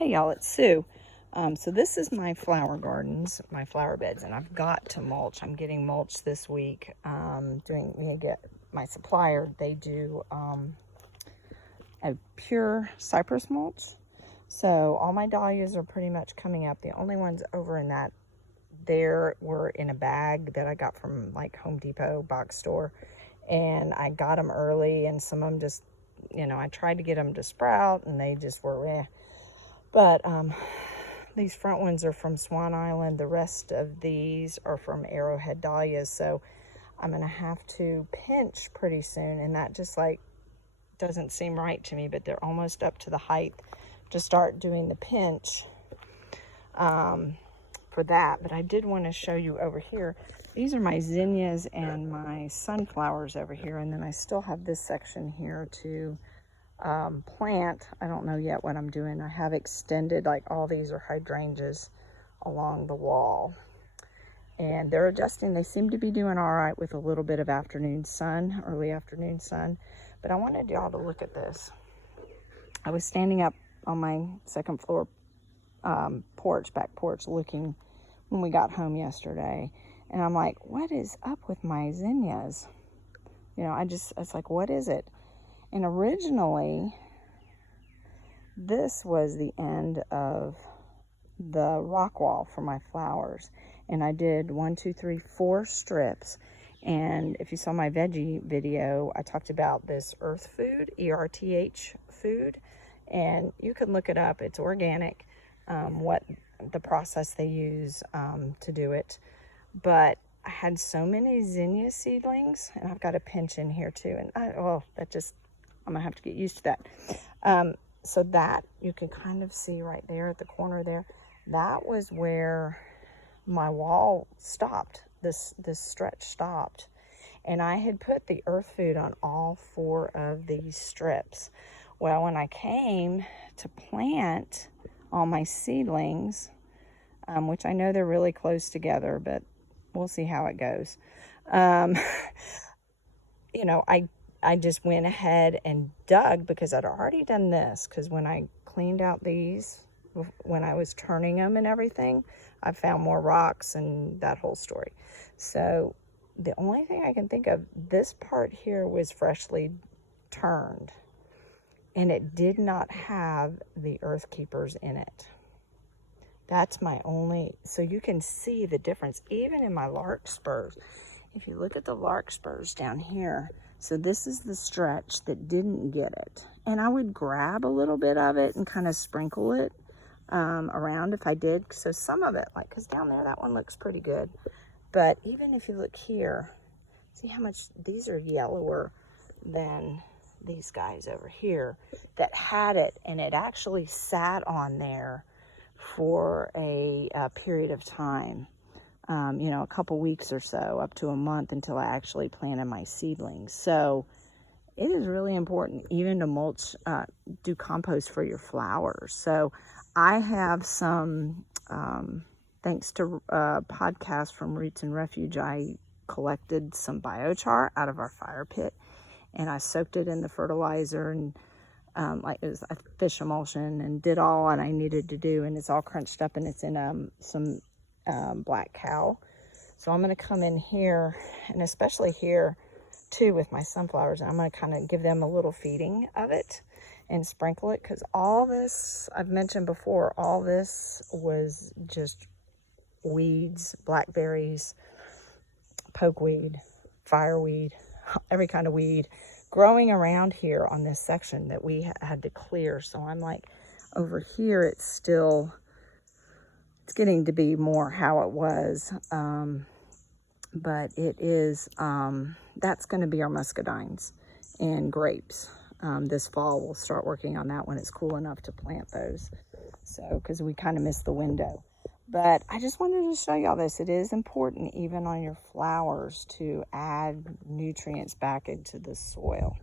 Hey y'all, it's Sue. So this is my flower gardens, my flower beds, and I've got to mulch. I'm getting mulch this week. Get my supplier. They do a pure cypress mulch. So all my dahlias are pretty much coming up. The only ones over in that there were in a bag that I got from like Home Depot box store, and I got them early, and some of them just, I tried to get them to sprout, and they just were eh. But these front ones are from Swan Island. The rest of these are from Arrowhead dahlias. So I'm going to have to pinch pretty soon. And that just like doesn't seem right to me, but they're almost up to the height to start doing the pinch for that. But I did want to show you over here. These are my zinnias and my sunflowers over here. And then I still have this section here to plant. I don't know yet what I'm doing. I have extended, like all these are hydrangeas along the wall, and they're adjusting. They seem to be doing all right with a little bit of afternoon sun, early afternoon sun. But I wanted y'all to look at this. I was standing up on my second floor back porch looking when we got home yesterday, and I'm like, what is up with my zinnias? It's like, what is it? And originally, this was the end of the rock wall for my flowers. And I did 4 strips. And if you saw my veggie video, I talked about this earth food, ERTH food. And you can look it up. It's organic, what the process they use to do it. But I had so many zinnia seedlings, and I've got a pinch in here too. And I'm gonna have to get used to that. So that you can kind of see right there at the corner there, that was where my wall stopped. This stretch stopped, and I had put the earth food on all 4 of these strips. Well, when I came to plant all my seedlings, which I know they're really close together, but we'll see how it goes. I just went ahead and dug, because I'd already done this, because when I cleaned out these, when I was turning them and everything, I found more rocks and that whole story. So the only thing I can think of, this part here was freshly turned, and it did not have the earth keepers in it. That's my only, so you can see the difference even in my larkspurs. If you look at the larkspurs down here, so this is the stretch that didn't get it. And I would grab a little bit of it and kind of sprinkle it around if I did. So some of it, like, because down there, that one looks pretty good. But even if you look here, see how much, these are yellower than these guys over here that had it. And it actually sat on there for a period of time. A couple weeks or so, up to a month, until I actually planted my seedlings. So it is really important even to mulch, do compost for your flowers. So I have some, thanks to a podcast from Roots and Refuge, I collected some biochar out of our fire pit, and I soaked it in the fertilizer, and like it was a fish emulsion, and did all that I needed to do, and it's all crunched up, and it's in some black cow. So I'm going to come in here, and especially here too with my sunflowers, and I'm going to kind of give them a little feeding of it and sprinkle it, because all this, I've mentioned before, all this was just weeds, blackberries, pokeweed, fireweed, every kind of weed growing around here on this section that we had to clear. So I'm like, over here it's getting to be more how it was, but it is, that's going to be our muscadines and grapes. This fall we'll start working on that when it's cool enough to plant those, so because we kind of missed the window. But I just wanted to show y'all this. It is important even on your flowers to add nutrients back into the soil.